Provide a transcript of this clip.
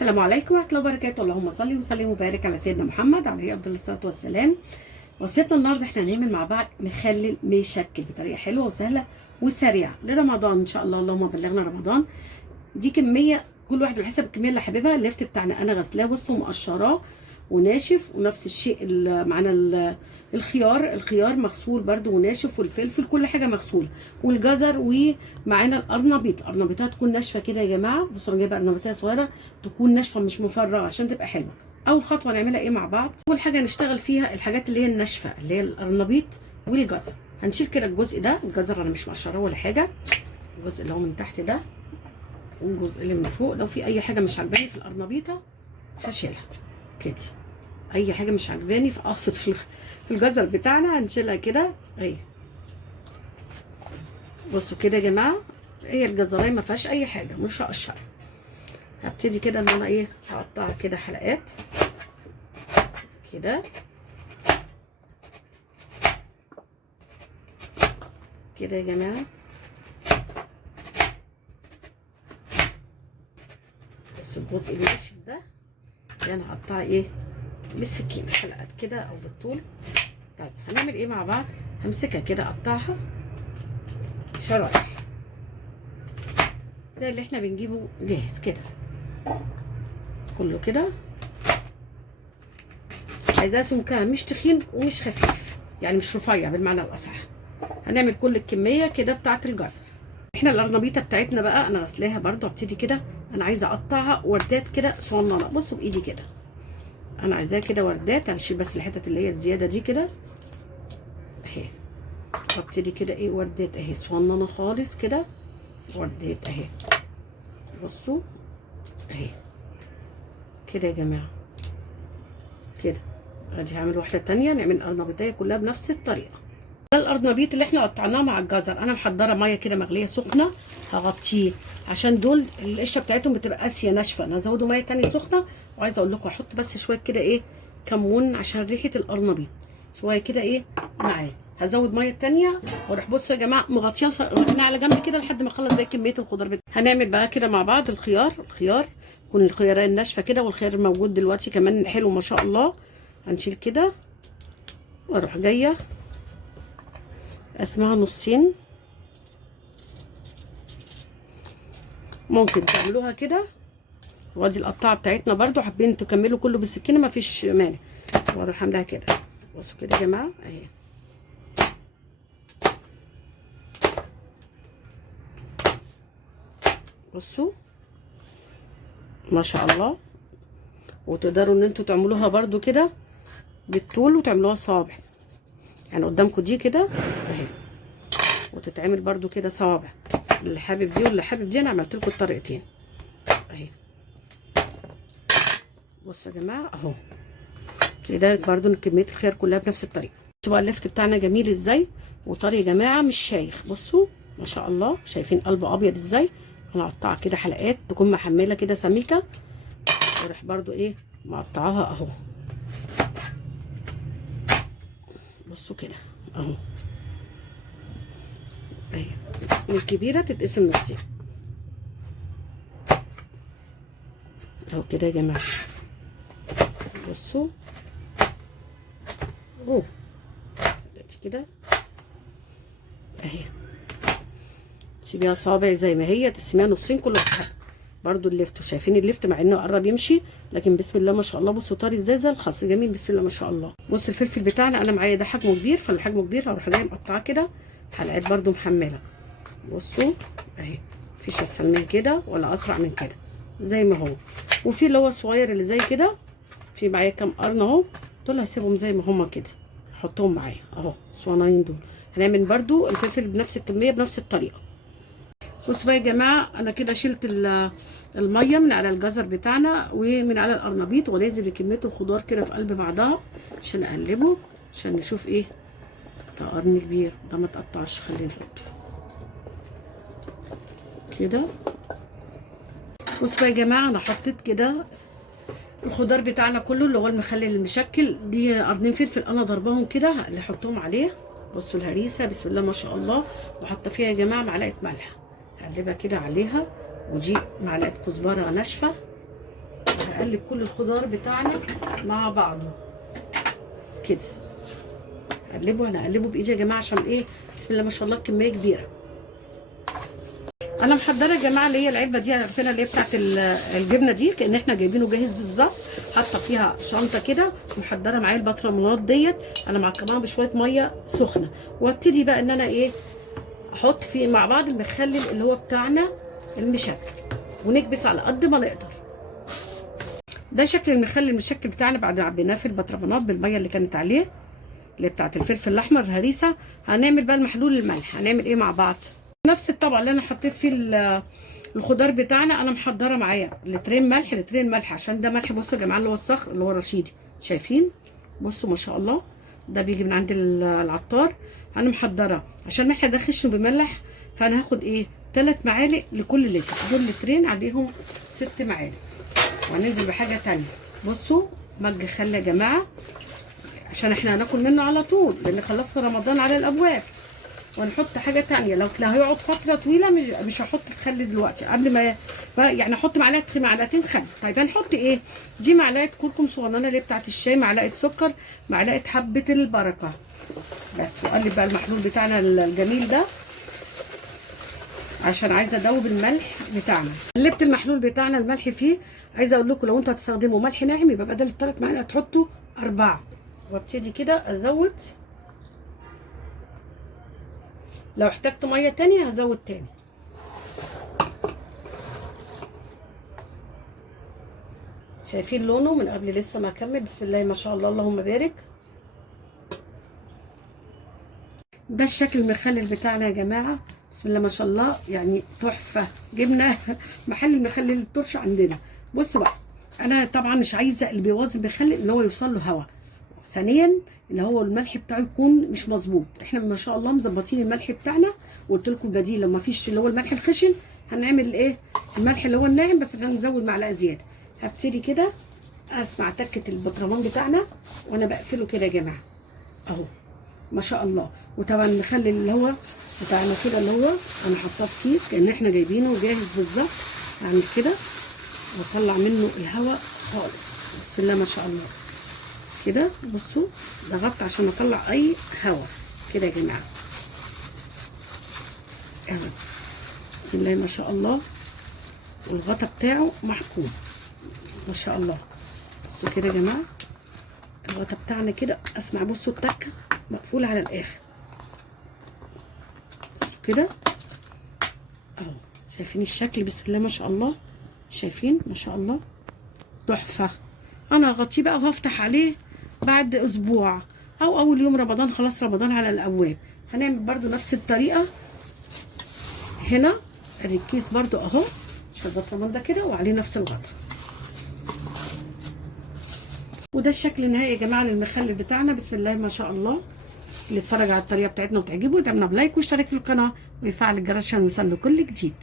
السلام عليكم ورحمه الله وبركاته. اللهم صل وسلم وبارك على سيدنا محمد عليه افضل الصلاه والسلام. وصيتنا النهارده احنا هنعمل مع بعض مخلل مشكل بطريقه حلوه وسهله وسريعه لرمضان ان شاء الله. اللهم بلغنا رمضان. دي كميه كل واحد على حسب الكميه اللي حاببها. اللفت بتاعنا انا غسلاه بصوا مقشراه وناشف، ونفس الشيء معانا الخيار مغسول برده وناشف، والفلفل كل حاجه مغسوله، والجزر، ومعانا القرنبيطه تكون ناشفه كده يا جماعه. بصوا انا جايبه قرنبيطه صغيره تكون ناشفه مش مفرغه عشان تبقى حلوه. اول خطوه نعملها ايه مع بعض؟ اول حاجه نشتغل فيها الحاجات اللي هي الناشفه اللي هي القرنبيط والجزر. هنشيل كده الجزء ده، الجزر انا مش مقشراه ولا حاجه، الجزء اللي هو من تحت ده والجزء اللي من فوق. لو في اي حاجه مش عجباني في القرنبيطه هشيلها كده، اي حاجه مش عجباني في اقصد في الجزر بتاعنا هنشيلها كده اهي. بصوا كده يا جماعه، هي الجزرايه ما فيهاش اي حاجه، مش هقشرها. هبتدي كده ان انا ايه هقطعها كده حلقات كده كده يا جماعه. بصوا الجزء اللي ناشف ده انا هقطعها ايه بالسكينه حلقات كده او بالطول. طيب هنعمل ايه مع بعض؟ همسكها كده اقطعها شرايح زي اللي احنا بنجيبه جاهز كده كله كده. عايزاه سمكها مش تخين ومش خفيف، يعني مش رفيع بالمعنى الاصح. هنعمل كل الكميه كده بتاعه الجزر. احنا القرنبيطه بتاعتنا بقى انا غسلاها برده، هبتدي كده انا عايزه اقطعها وردات كده صغننه. بصوا بايدي كده انا عايزاها كده وردات، هنشيل بس الحتت اللي هي الزياده دي كده اهي. هبتدي كده ايه وردات اهي صغننه خالص كده، وردات اهي. بصوا اهي كده يا جماعه كده. ادي هعمل واحده تانية نعمل القرنبيطيه كلها بنفس الطريقه. ده القرنبيط اللي احنا قطعناه مع الجزر. انا محضره ميه كده مغليه سخنه هغطيه عشان دول القشره بتاعتهم بتبقى قاسيه ناشفه. انا هزوده ميه تانية سخنه. وعايزه اقول لكم هحط بس شويه كده ايه كمون عشان ريحه القرنبيط شويه كده ايه معاه. هزود ميه تانية واروح بصوا يا جماعه مغطياه على جنب كده لحد ما اخلص زي كميه الخضار هنعمل بقى كده مع بعض الخيار يكون الخياريه الناشفه كده، والخيار موجود دلوقتي كمان حلو ما شاء الله. هنشيل كده واروح جايه اسمها نصين. ممكن تعملوها كده، وادي القطاعه بتاعتنا برضو حابين تكملوا كله بالسكينه مفيش مانع. واروح عاملاها كده. بصوا كده يا جماعه اهي. بصوا ما شاء الله. وتقدروا ان انتوا تعملوها برضو كده بالطول وتعملوها صوابع، يعني قدامكم دي كده اهي، وتتعمل برضو كده صوابع. اللي حابب دي واللي حابب دي انا عملت لكم الطريقتين اهي. بصوا يا جماعه اهو كده برضو كميه الخيار كلها بنفس الطريقه. بصوا بقى اللفت بتاعنا جميل ازاي وطري يا جماعه مش شايخ. بصوا ما شاء الله، شايفين قلبه ابيض ازاي. انا هقطعها كده حلقات تكون محمله كده سميكه، واروح برضو ايه مقطعاها اهو. بصوا كده اهو اهي. والكبيره تتقسم نصين اهو كده يا جماعه. بصوا اهو كده اهي. تسيبيها صابع زي ما هي، تقسميها نصين كل واحده. برضو اللفت شايفين اللفت مع انه قرب يمشي لكن بسم الله ما شاء الله. بصوا طري ازاي زي الخس جميل بسم الله ما شاء الله. بص الفلفل بتاعنا انا معايا ده حجمه كبير، فالحجمه كبير هروح جايه مقطعاه كده حلقات برضو محمله. بصوا اهي مفيش اسهل من كده ولا اسرع من كده زي ما هو. وفي اللي هو الصغير اللي زي كده، في معايا كام قرن اهو، دول هسيبهم زي ما هما كده احطهم معايا اهو الصغننين دول. هنعمل برضو الفلفل بنفس الكميه بنفس الطريقه. بصوا بقى يا جماعه انا كده شلت الميه من على الجزر بتاعنا ومن على القرنبيط، ونازل بكميه الخضار كده في قلب بعضها عشان اقلبه عشان نشوف ايه. ده قرن كبير ده ما تقطعش، خلينا نحطه كده. بصوا بقى يا جماعه انا حطيت كده الخضار بتاعنا كله اللي هو المخلل المشكل. دي قرنين فلفل انا ضربهم كده اللي احطهم عليه. بصوا الهريسه بسم الله ما شاء الله. وحاطه فيها يا جماعه معلقه ملح هقلبها كده عليها، ودي معلقه كزبره ناشفه هنقلب كل الخضار بتاعنا مع بعضه كده. انا اقلبه بايدي يا جماعه عشان ايه؟ بسم الله ما شاء الله كميه كبيره. انا محضره يا جماعه اللي هي العلبه دي، عارفينها اللي هي بتاعت الجبنه دي، كأن احنا جايبينه جاهز بالظبط. حاطه فيها شنطه كده، ومحضره معايا البطرمانات ديت. انا معقماها بشويه ميه سخنه، وابتدي بقى ان انا ايه، احط فيه مع بعض المخلل اللي هو بتاعنا المشكل، ونكبس على قد ما نقدر. ده شكل المخلل المشكل بتاعنا بعد ما عبيناه في البطرمانات بالميه اللي كانت عليه، اللي بتاعت الفلفل الاحمر الهريسه. هنعمل بقى المحلول الملح. هنعمل ايه مع بعض؟ نفس الطبق اللي انا حطيت فيه الخضار بتاعنا، انا محضره معايا لترين ملح، عشان ده ملح. بصوا يا جماعه اللي هو الصخر اللي هو رشيدي، شايفين؟ بصوا ما شاء الله، ده بيجي من عند العطار. انا محضره عشان الملح ده خشن بملح، فانا هاخد ايه 3 معالق لكل لتر. دول لترين عليهم 6 معالق. وهننزل بحاجه تانية. بصوا مج خل يا جماعه، عشان احنا هناكل منه على طول لان خلصنا رمضان على الابواب. ونحط حاجه تانية، لو هيقعد فتره طويله مش هحط الخل دلوقتي، قبل ما يعني احط معلقتين خل. طيب هنحط ايه؟ دي معلقه كركم صغننه اللي بتاعت الشاي، معلقه سكر، معلقه حبه البركه بس. وقلب بقى المحلول بتاعنا الجميل ده عشان عايزه ادوب الملح بتاعنا. قلبت المحلول بتاعنا الملح فيه. عايزه اقول لكم لو انتوا هتستخدموا ملح ناعم يبقى بدل ال3 معالق تحطوا 4. وابتدي كده ازود، لو احتجت ميه تانية هزود تاني. شايفين لونه من قبل لسه ما اكمل؟ بسم الله ما شاء الله اللهم بارك. ده الشكل المخلل بتاعنا يا جماعه، بسم الله ما شاء الله، يعني تحفه. جبنا محل المخلل الترش عندنا. بصوا بقى، انا طبعا مش عايزه اللي بيوظف المخلل ان هو يوصل له هواء. ثانيا اللي هو الملح بتاعه يكون مش مظبوط. احنا ما شاء الله مظبطين الملح بتاعنا، وقلت لكم البديل لو ما فيش اللي هو الملح الخشن هنعمل ايه؟ الملح اللي هو الناعم، بس هنزود معلقه زياده. هبتدي كده اسمع تكه البطرمان بتاعنا وانا بقفله كده يا جماعه اهو ما شاء الله. وطبعا نخلي اللي هو بتاعنا كده اللي هو انا حاطاه في كيس كأن احنا جايبينه جاهز بالظبط. اعمل كده واطلع منه الهواء خالص. بسم الله ما شاء الله كده. بصوا ضغطت عشان اطلع اي هواء كده يا جماعه اهو. بسم الله ما شاء الله، والغطا بتاعه محكوم ما شاء الله. بصوا كده يا جماعه الغطا بتاعنا كده، اسمع بصوا التكه مقفوله على الاخر. بصوا كده اهو، شايفين الشكل؟ بسم الله ما شاء الله، شايفين ما شاء الله تحفه. انا هغطيه بقى وهفتح عليه بعد اسبوع او اول يوم رمضان. خلاص رمضان على الابواب. هنعمل برضو نفس الطريقه هنا. ادي الكيس برضو اهو، عشان البطرمان ده كده وعليه نفس الغطا. وده الشكل النهائي يا جماعه للمخلل بتاعنا. بسم الله ما شاء الله. اللي اتفرج على الطريقه بتاعتنا وتعجبه يدعمنا بلايك واشترك في القناه ويفعل الجرس عشان يوصل له كل جديد.